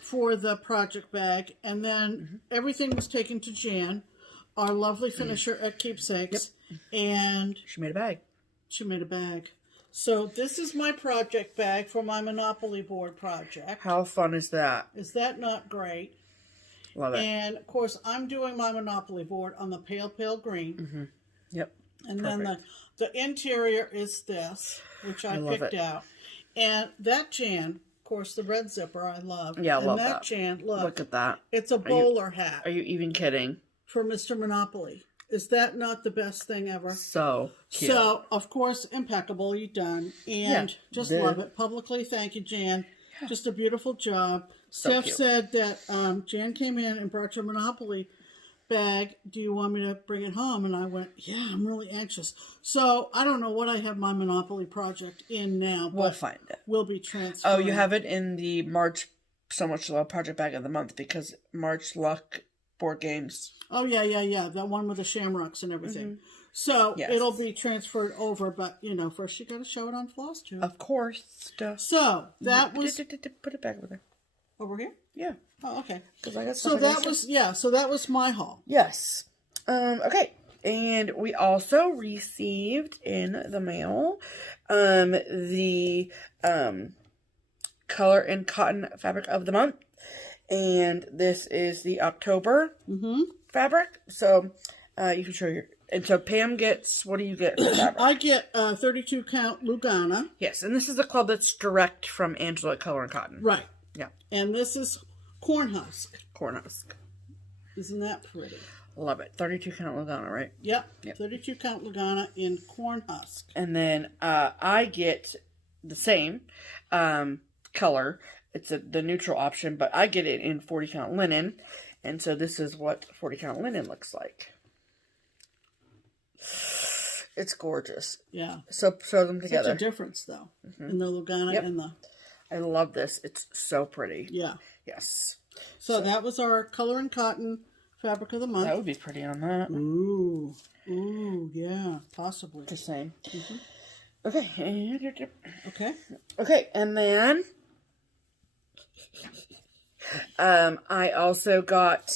for the project bag, and then everything was taken to Jan, our lovely finisher at Keepsakes, and she made a bag. She made a bag. So this is my project bag for my Monopoly board project. How fun is that? Is that not great? Love it. And of course, I'm doing my Monopoly board on the pale green. Yep. And then the interior is this, which I picked out. And that Jan, of course, the red zipper I love. Yeah, I love that. And that. Jan, look at that. It's a bowler hat. Are you even kidding? For Mr. Monopoly. Is that not the best thing ever? So cute. So, of course, impeccably done. And just love it. Publicly, thank you, Jan. Yeah. Just a beautiful job. So Steph cute. said that Jan came in and brought your Monopoly bag. Do you want me to bring it home? And I went, yeah, I'm really anxious. So, I don't know what I have my Monopoly project in now. We'll find it. We'll be transferred. Oh, you have it in the March So Much Love project bag of the month, because March Luck board games. Oh, yeah. That one with the shamrocks and everything. So, it'll be transferred over, but, you know, first you got to show it on FlossTube. Of course. So, that was... Put it back over there. Over here? Yeah. Oh, okay. I got so that was my haul. Yes. Okay. And we also received in the mail the Color and Cotton Fabric of the Month. And this is the October fabric. So you can show your... And so Pam gets... What do you get for fabric? I get 32 count Lugana. Yes. And this is the club that's direct from Angela at Color and Cotton. Right. Yeah. And this is Cornhusk. Cornhusk. Isn't that pretty? Love it. 32 count Lugana, right? Yep. 32 count Lugana in Cornhusk. And then I get the same color. It's the neutral option, but I get it in 40 count linen. And so this is what 40 count linen looks like. It's gorgeous. Yeah. So sew them together. Such a difference, though, in the Lugana and the... I love this. It's so pretty. Yeah. Yes. So that was our Color and Cotton Fabric of the Month. That would be pretty on that. Ooh, yeah, possibly. Just saying. Okay. Okay. Okay, and then I also got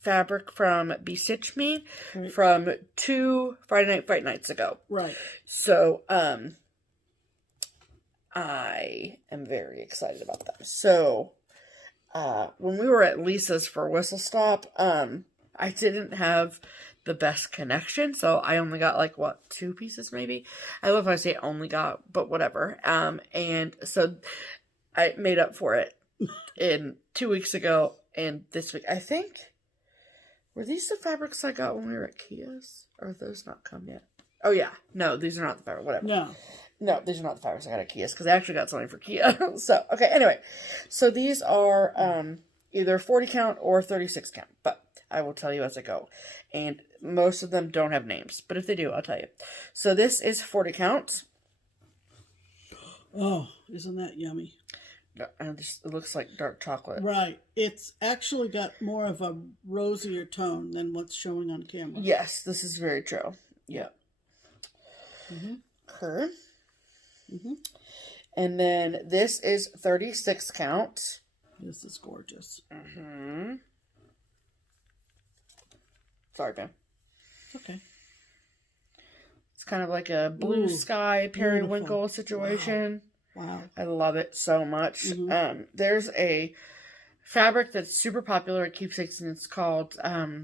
fabric from Stitch Me from 2 Friday Night Fight Nights ago. Right. So I am very excited about that. So when we were at Lisa's for Whistle Stop, I didn't have the best connection, so I only got like 2 pieces maybe. I love how I say only got, but whatever. And so I made up for it in 2 weeks ago and this week. I think Were these the fabrics I got when we were at Kea's? Or have those not come yet? Oh, yeah. No, these are not the fabrics. Whatever. No. No, these are not the fabrics I got at Kea's because I actually got something for Kea. So, okay, anyway. So these are either 40 count or 36 count. But I will tell you as I go. And most of them don't have names. But if they do, I'll tell you. So this is 40 count. Oh, isn't that yummy? And it looks like dark chocolate. Right. It's actually got more of a rosier tone than what's showing on camera. Yes, this is very true. Yeah. Okay. And then this is 36 count. This is gorgeous. Sorry, Pam. It's okay. It's kind of like a blue sky periwinkle situation. Wow. I love it so much. There's a fabric that's super popular at Keepsakes, and it's called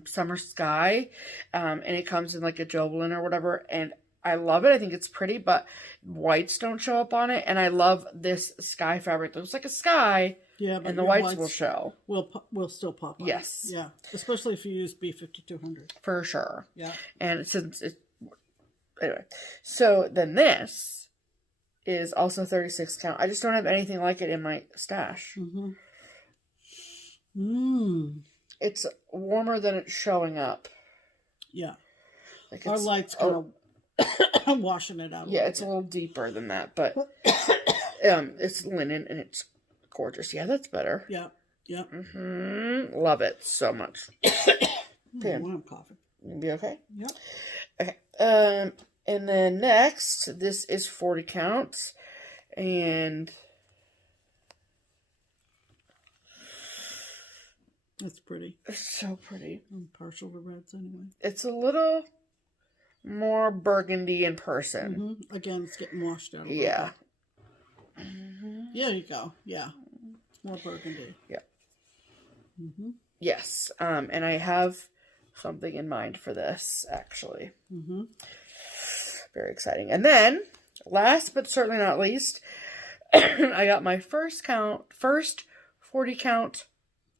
Summer Sky. And it comes in like a Jobelin or whatever. And I love it. I think it's pretty, but whites don't show up on it. And I love this sky fabric. It looks like a sky. Yeah, but and the whites will show. Will still pop up. Yes. Yeah. Especially if you use B5200. For sure. Yeah. And since it... Anyway. So then this is also 36 count. I just don't have anything like it in my stash. It's warmer than it's showing up. Yeah. Like our light's kind of washing it out. Yeah, it's a little deeper than that, but it's linen and it's gorgeous. Yeah, that's better. Yeah. Yeah. Love it so much. Pam, I'm coughing. You be okay? Yeah. Okay. And then next, this is 40 counts, and that's pretty. It's so pretty. I'm partial to reds anyway. It's a little more burgundy in person. Again, it's getting washed out. Yeah. There you go. Yeah. It's more burgundy. Yeah. Yes. And I have something in mind for this, actually. Very exciting. And then, last but certainly not least, I got my first 40 count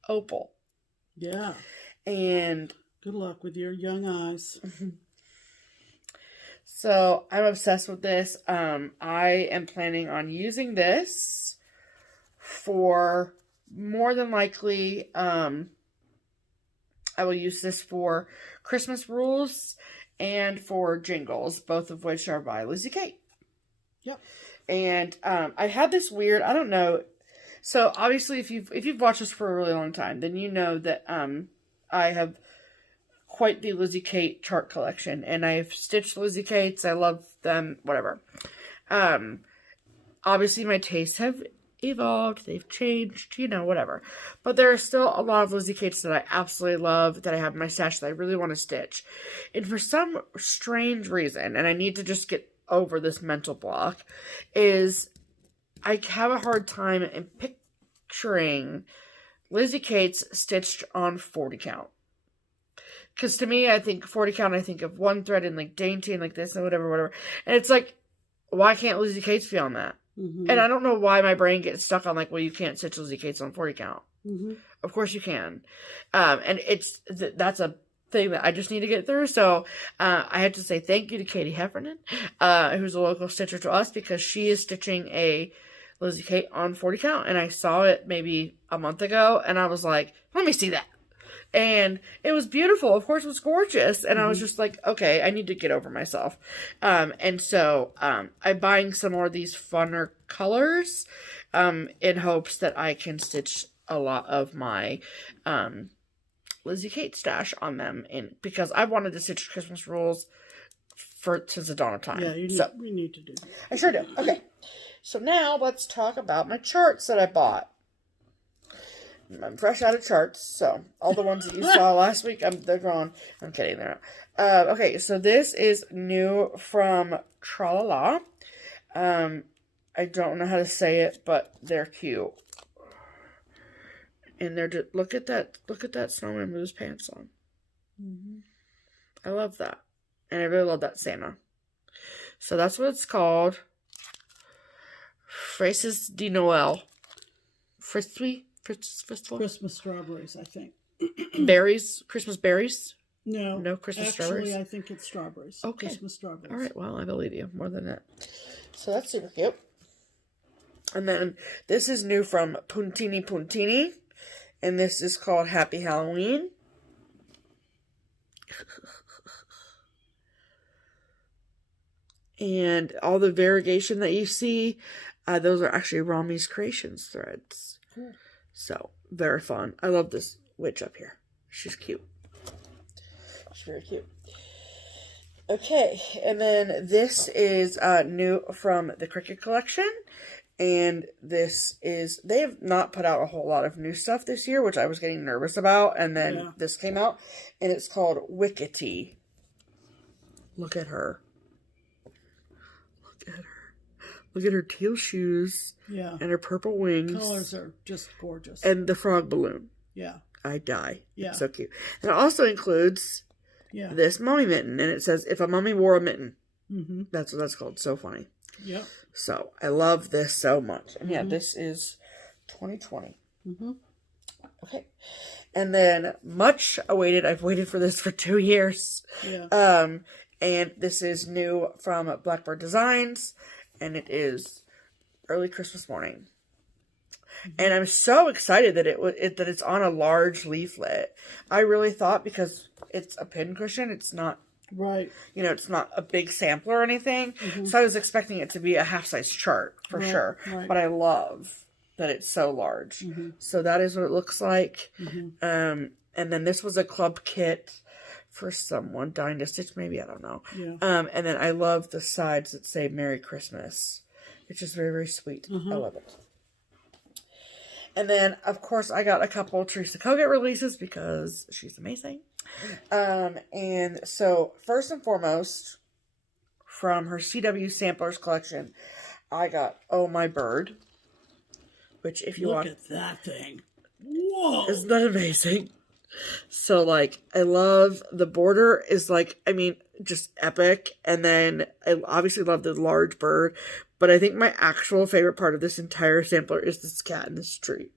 opal. Yeah. And good luck with your young eyes. So I'm obsessed with this. I am planning on using this for more than likely, I will use this for Christmas rules and for jingles, both of which are by Lizzie Kate. Yep. And I had this weird, I don't know. So obviously, if you've watched this for a really long time, then you know that I have quite the Lizzie Kate chart collection, and I've stitched Lizzie Kates. I love them. Whatever. Obviously, my tastes have evolved. They've changed. You know, whatever. But there are still a lot of Lizzie Kates that I absolutely love, that I have in my stash that I really want to stitch. And for some strange reason, and I need to just get over this mental block, is I have a hard time in picturing Lizzie Kates stitched on 40 count. Because to me, I think 40 count, I think of one thread and like dainty and like this and whatever. And it's like, why can't Lizzie Kates be on that? And I don't know why my brain gets stuck on like, well, you can't stitch Lizzie Kates on 40 count. Of course you can. And that's a thing that I just need to get through. So I have to say thank you to Katie Heffernan, who's a local stitcher to us, because she is stitching a Lizzie Kate on 40 count. And I saw it maybe a month ago, and I was like, let me see that. And it was beautiful. Of course, it was gorgeous. And I was just like, okay, I need to get over myself. And so I'm buying some more of these funner colors in hopes that I can stitch a lot of my Lizzie Kate stash on them. Because I wanted to stitch Christmas rules since the dawn of time. Yeah, we need to do that. I sure do. Okay. So now let's talk about my charts that I bought. I'm fresh out of charts, so all the ones that you saw last week, they're gone. I'm kidding, they're not. Okay, so this is new from Tralala. I don't know how to say it, but they're cute. And they're just, look at that snowman with his pants on. I love that. And I really love that Santa. So that's what it's called. Fraises de Noël. Frisbee? Festival? Christmas strawberries, I think. berries, Christmas berries. No. No Christmas strawberries? Actually, I think it's strawberries. Okay. Christmas strawberries. All right, well, I believe you more than that. So that's super cute. And then this is new from Puntini Puntini. And this is called Happy Halloween. And all the variegation that you see, those are actually Rami's Creations threads. Cool. So, very fun. I love this witch up here. She's cute. She's very cute. Okay, and then this is new from the Cricut collection. And this is, they have not put out a whole lot of new stuff this year, which I was getting nervous about. And then this came out, and it's called Vikki. Look at her. Look at her. Look at her teal shoes. Yeah. And her purple wings. Colors are just gorgeous. And the frog balloon. Yeah. I die. Yeah. It's so cute. And it also includes this mummy mitten. And it says, if a mummy wore a mitten. Mm-hmm. That's what that's called. So funny. Yep. So, I love this so much. And yeah, this is 2020. Mm-hmm. Okay. And then, much awaited. I've waited for this for 2 years. Yeah. And this is new from Blackbird Designs. And it is early Christmas morning. Mm-hmm. And I'm so excited that that it's on a large leaflet. I really thought, because it's a pin cushion, it's not, right. You know, it's not a big sampler or anything. Mm-hmm. So I was expecting it to be a half-size chart for sure. Right. But I love that it's so large. Mm-hmm. So that is what it looks like. Mm-hmm. And then this was a club kit for someone dying to stitch, maybe, I don't know. Yeah. And then I love the sides that say Merry Christmas. It's just very, very sweet. Mm-hmm. I love it. And then, of course, I got a couple Teresa Kogut releases because she's amazing. And so, first and foremost, from her CW Samplers collection, I got Oh My Bird, which if you want... Look at that thing. Whoa! Isn't that amazing? So, like, I love the border is, like, I mean, just epic. And then I obviously love the large bird. But I think my actual favorite part of this entire sampler is this cat in this tree.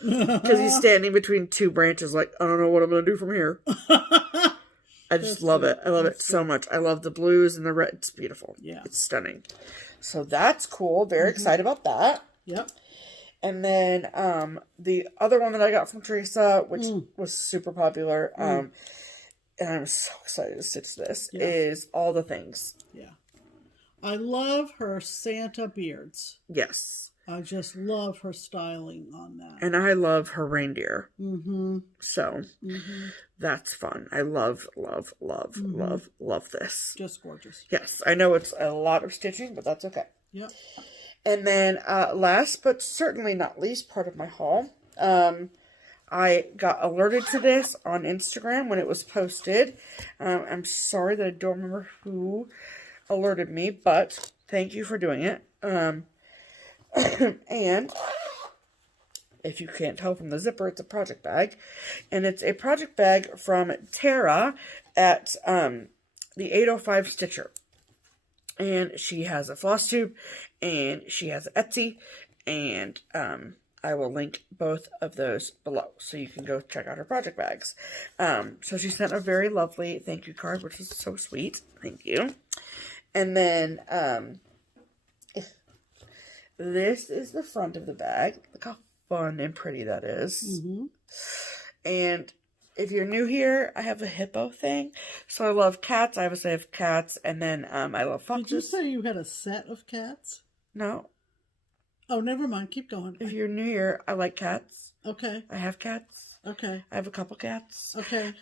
Because he's standing between two branches like, I don't know what I'm going to do from here. I just love it. I love it so much. I love the blues and the red. It's beautiful. Yeah. It's stunning. So that's cool. Very excited about that. Yep. And then the other one that I got from Teresa, which was super popular, and I'm so excited to stitch this, is All the Things. Yeah. I love her Santa beards. Yes. I just love her styling on that. And I love her reindeer. Mm-hmm. So, that's fun. I love, love, love, love this. Just gorgeous. Yes. I know it's a lot of stitching, but that's okay. Yep. And then, last but certainly not least part of my haul, I got alerted to this on Instagram when it was posted. I'm sorry that I don't remember who alerted me, but thank you for doing it. And if you can't tell from the zipper, it's a project bag. And it's a project bag from Tara at the 805 Stitcher. And she has a FlossTube, and she has an Etsy, and I will link both of those below, so you can go check out her project bags. So she sent a very lovely thank you card, which is so sweet. Thank you. And then this is the front of the bag. Look how fun and pretty that is. Mm-hmm. And if you're new here, I have a hippo thing. So I love cats. I obviously have cats. And then I love foxes. Did you say you had a set of cats? No. Oh, never mind. Keep going. If you're new here, I like cats. Okay. I have cats. Okay. I have a couple cats. Okay.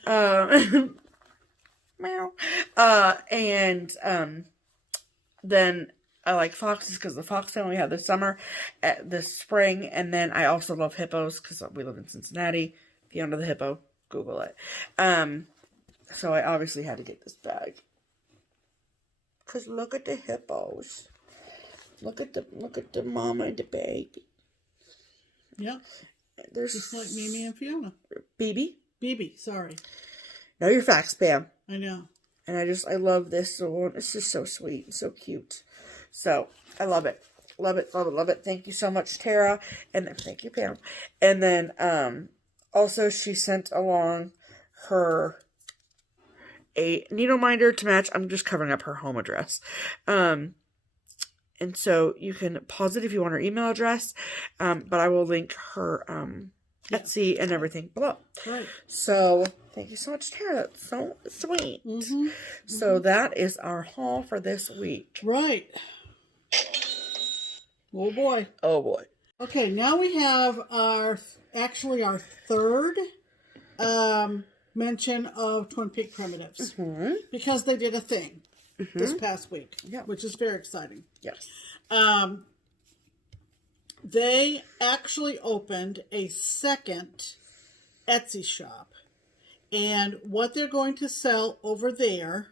Meow. Then I like foxes because the fox family had this summer, this spring. And then I also love hippos because we live in Cincinnati. If you don't know the hippo, Google it. So I obviously had to get this bag. Because look at the hippos. Look at the mama and the baby. Yep. There's just like Mimi and Fiona. BB, sorry. Know your facts, Pam. I know. And I love this one. It's just so sweet and so cute. So, I love it. Love it, love it, love it. Thank you so much, Tara. And then, thank you, Pam. And then, Also, she sent along a needle minder to match. I'm just covering up her home address. And so you can pause it if you want her email address. But I will link her Etsy and everything below. Right. So thank you so much, Tara. That's so sweet. So that is our haul for this week. Right. Oh boy. Oh boy. Okay, now we have our third mention of Twin Peak Primitives. Because they did a thing this past week. Yeah. Which is very exciting. Yes. They actually opened a second Etsy shop. And what they're going to sell over there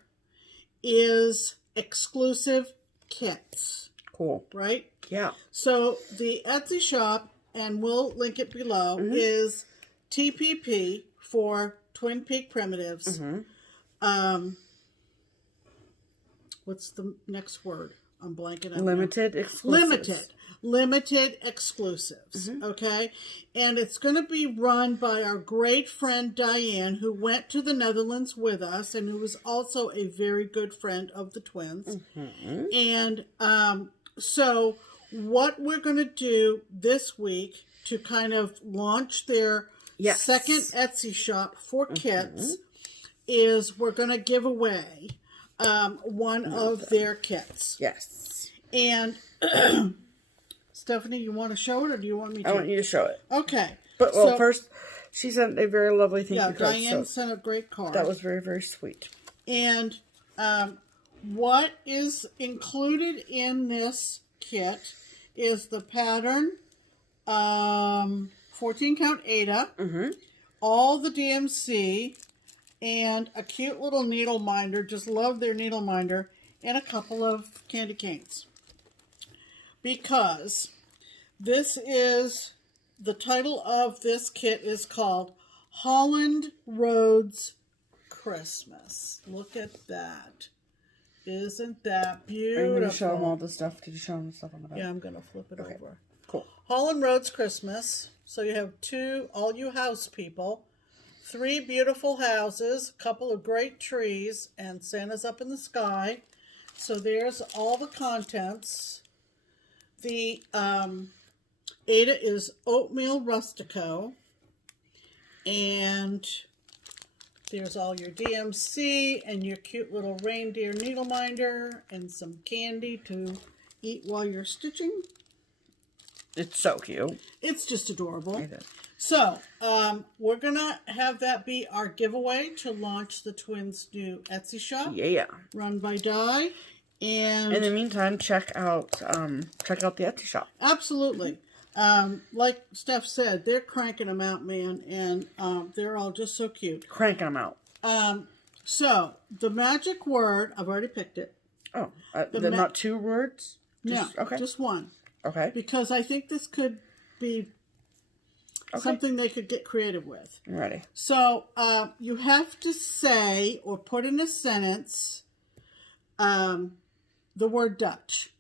is exclusive kits. Cool. Right? Yeah. So the Etsy shop, and we'll link it below, is TPP for Twin Peak Primitives. What's the next word? I'm blanking out. Limited exclusives. Limited exclusives. Okay? And it's going to be run by our great friend Diane, who went to the Netherlands with us and who was also a very good friend of the twins. And so what we're going to do this week to kind of launch their second Etsy shop for kits is we're going to give away one of their kits. Yes. And Stephanie, you want to show it or do you want me to? I want you to show it. Okay. But well, first, she sent a very lovely thank you card. Diane sent a great card. That was very, very sweet. And what is included in this kit is the pattern, 14 count Ada, all the DMC, and a cute little needle minder. Just love their needle minder, and a couple of candy canes. Because this is, the title of this kit is called Holland Roads Christmas. Look at that. Isn't that beautiful? Are you going to show them all the stuff? Did you show them the stuff on the back? Yeah, I'm going to flip it over. Cool. Holland Roads Christmas. So you have all you house people, 3 beautiful houses, a couple of great trees, and Santa's up in the sky. So there's all the contents. The Ada is Oatmeal Rustico. And there's all your DMC and your cute little reindeer needle minder and some candy to eat while you're stitching. It's so cute. It's just adorable. It is. So, we're going to have that be our giveaway to launch the twins' new Etsy shop. Yeah. Run by Di. And in the meantime, check out the Etsy shop. Absolutely. Like Steph said, they're cranking them out, man, and they're all just so cute. Cranking them out. So, the magic word, I've already picked it. Oh, they're not 2 words? Just one. Okay. Because I think this could be something they could get creative with. I'm ready. So, you have to say or put in a sentence the word Dutch.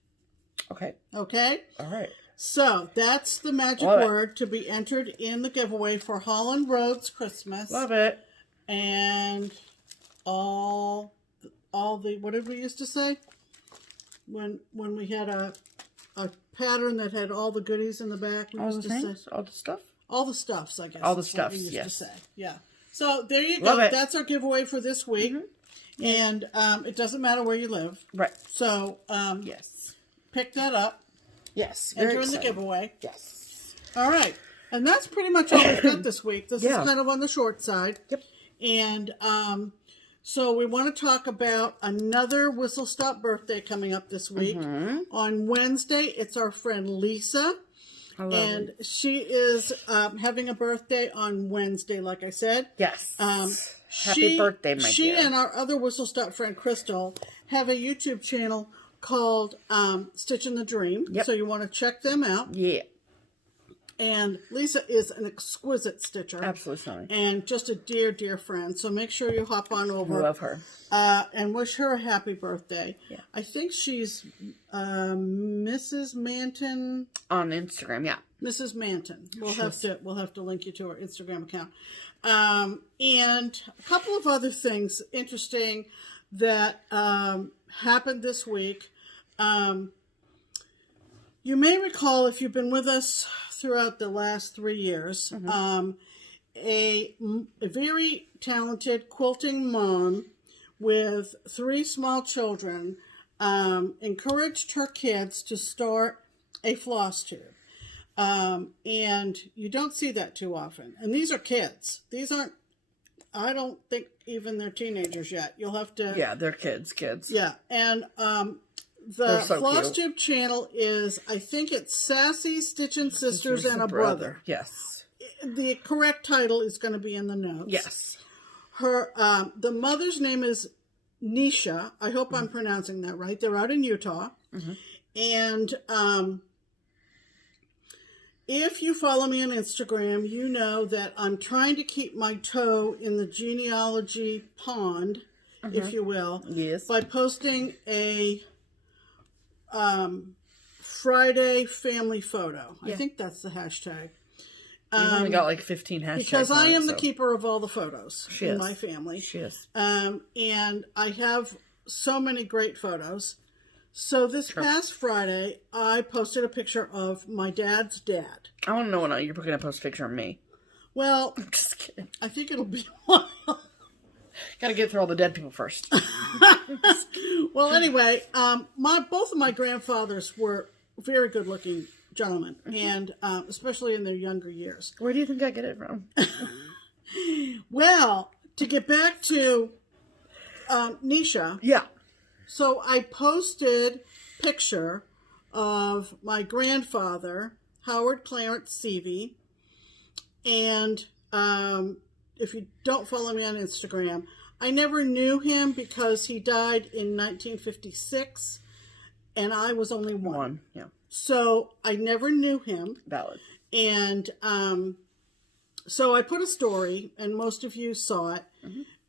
Okay. Okay? All right. So, that's the magic word to be entered in the giveaway for Holland Roads Christmas. Love it. And all the, what did we used to say? When we had a pattern that had all the goodies in the back. All the things? All the stuff? All the stuffs, I guess. All the stuffs, we used yes. to say. Yeah. So, there you Love go. it. That's our giveaway for this week. And it doesn't matter where you live. Right. So, yes. Pick that up. Yes. Enter in the giveaway. Yes. All right. And that's pretty much all we've got this week. This is kind of on the short side. Yep. And so we want to talk about another Whistle Stop birthday coming up this week. On Wednesday, it's our friend Lisa. And she is having a birthday on Wednesday, like I said. Yes. Happy birthday, my dear. She and our other Whistle Stop friend, Crystal, have a YouTube channel called Stitchin' the Dream. Yep. So you want to check them out. Yeah. And Lisa is an exquisite stitcher. Absolutely stunning. And just a dear, dear friend. So make sure you hop on over. I love her. And wish her a happy birthday. Yeah. I think she's Mrs. Manton. On Instagram, yeah. Mrs. Manton. We'll have to link you to her Instagram account. And a couple of other things interesting that happened this week. You may recall, if you've been with us throughout the last 3 years, a very talented quilting mom with 3 small children encouraged her kids to start a FlossTube. And you don't see that too often. And these are kids. These aren't, I don't think even they're teenagers yet. You'll have to... Yeah, they're kids. Yeah, and the FlossTube channel is, I think it's Sassy Stitchin' Sisters and a Brother. Yes. The correct title is going to be in the notes. Yes. Her, the mother's name is Nisha. I hope I'm pronouncing that right. They're out in Utah. And if you follow me on Instagram, you know that I'm trying to keep my toe in the genealogy pond, if you will. Yes. By posting a Friday family photo. I think that's the hashtag. You've only got like 15 hashtags. Because I am the keeper of all the photos in my family. She is. And I have so many great photos. So this past Friday, I posted a picture of my dad's dad. I want to know when you're going to post a picture of me. Well, I'm just kidding. I think it'll be a while. Got to get through all the dead people first. Well, anyway, both of my grandfathers were very good-looking gentlemen, and especially in their younger years. Where do you think I get it from? Well, to get back to Nisha. Yeah. So I posted a picture of my grandfather, Howard Clarence Seavey, and if you don't follow me on Instagram, I never knew him because he died in 1956, and I was only one. Yeah. So I never knew him. Valid. And so I put a story, and most of you saw it,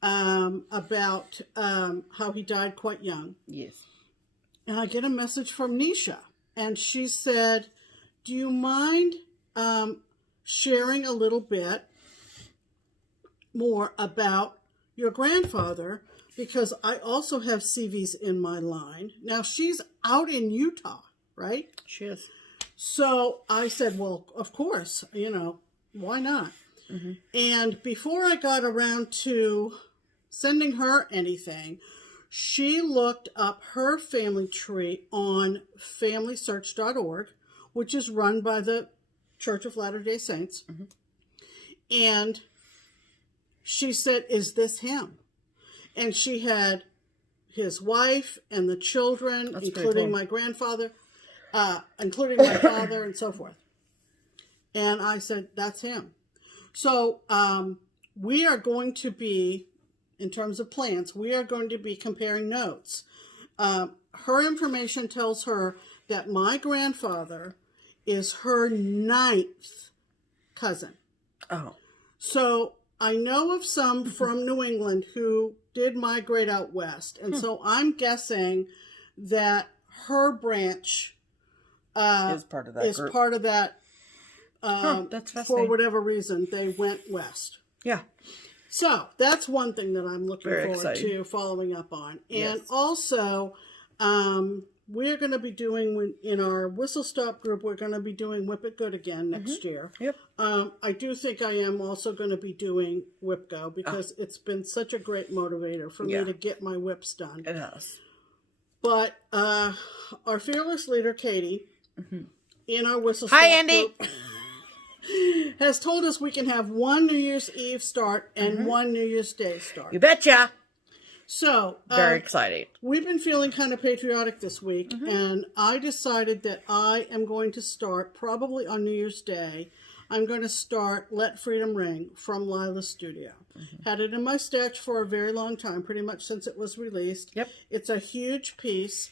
about how he died quite young. Yes. And I get a message from Nisha, and she said, do you mind sharing a little bit more about your grandfather, because I also have CVs in my line. Now, she's out in Utah, right? She is. So I said, well, of course, why not? And before I got around to sending her anything, she looked up her family tree on FamilySearch.org, which is run by the Church of Latter-day Saints. And she said, is this him? And she had his wife and the children, including my grandfather, including my father, and so forth. And I said, that's him. So we are going to be, in terms of plans, we are going to be comparing notes. Her information tells her that my grandfather is her 9th cousin. Oh. So I know of some from New England who did migrate out west. And so I'm guessing that her branch is part of that group. That's for whatever reason, they went west. Yeah. So that's one thing that I'm looking forward to following up on. And also, we're going to be doing, in our Whistle Stop group, we're going to be doing Whip It Good again next year. Yep. I do think I am also going to be doing WIPGO because it's been such a great motivator for me to get my whips done. It has. But our fearless leader, Katie, in our Whistle Stop group, has told us we can have one New Year's Eve start and one New Year's Day start. You betcha. So, very exciting. We've been feeling kind of patriotic this week, and I decided that I am going to start, probably on New Year's Day, I'm going to start Let Freedom Ring from Lila's Studio. Had it in my stash for a very long time, pretty much since it was released. Yep. It's a huge piece.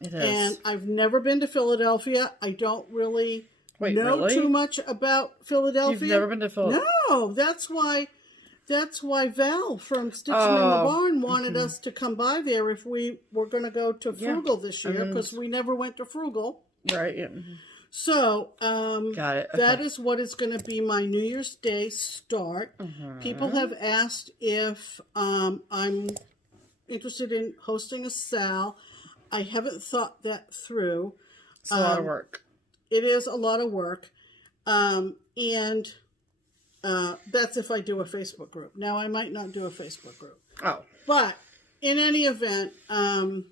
It is. And I've never been to Philadelphia. I don't really Wait, know really? too much about Philadelphia. You've never been to Philadelphia? No, that's why Val from Stitching in the Barn wanted us to come by there if we were going to go to Frugal this year, because we never went to Frugal. Right, yeah. So, got it. Okay. That is what is going to be my New Year's Day start. People have asked if I'm interested in hosting a Sal. I haven't thought that through. It's a lot of work. It is a lot of work. And that's if I do a Facebook group. Now, I might not do a Facebook group. Oh. But in any event... and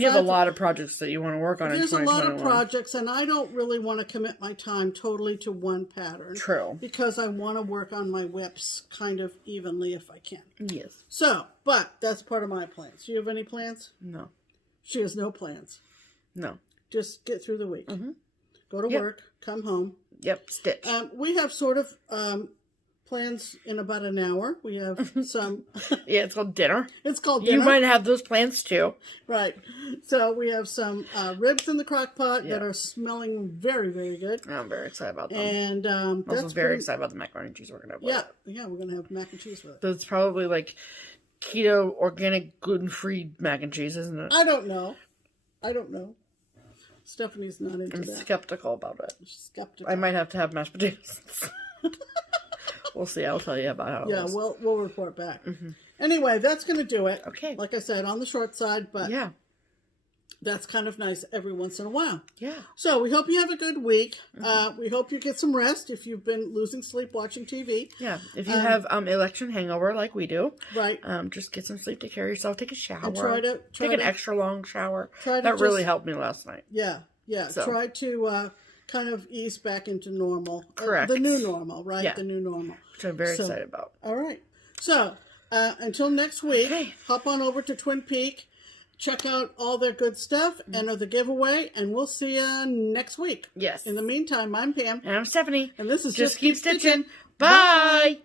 you have a lot of projects that you want to work on in 2021. There's a lot of projects, and I don't really want to commit my time totally to one pattern. True. Because I want to work on my whips kind of evenly if I can. Yes. So, but that's part of my plans. Do you have any plans? No. She has no plans. No. Just get through the week. Go to work, come home. Yep, stitch. We have sort of plans in about an hour. We have some... yeah, it's called dinner. It's called dinner. You might have those plans too. Right. So we have some ribs in the crock pot that are smelling very, very good. I'm very excited about them. And I'm also very excited about the macaroni and cheese we're going to have with it. Yeah, we're going to have mac and cheese with it. That's probably like keto, organic, gluten-free mac and cheese, isn't it? I don't know. Stephanie's not into that. I'm skeptical about it. Skeptical. I might have to have mashed potatoes. We'll see. I'll tell you about how it was. Yeah, we'll report back. Anyway, that's going to do it. Okay. Like I said, on the short side, but that's kind of nice every once in a while. Yeah. So we hope you have a good week. We hope you get some rest if you've been losing sleep watching TV. Yeah. If you have election hangover like we do, right? Just get some sleep, take care of yourself, take a shower. And try to take an extra long shower. That really helped me last night. Yeah. So. Try to kind of ease back into normal. Correct. The new normal, right? Yeah. The new normal. Which I'm very excited about. All right. So, until next week, hop on over to Twin Peak, check out all their good stuff, enter the giveaway, and we'll see you next week. Yes. In the meantime, I'm Pam. And I'm Stephanie. And this is Just Keep Stitching. Bye.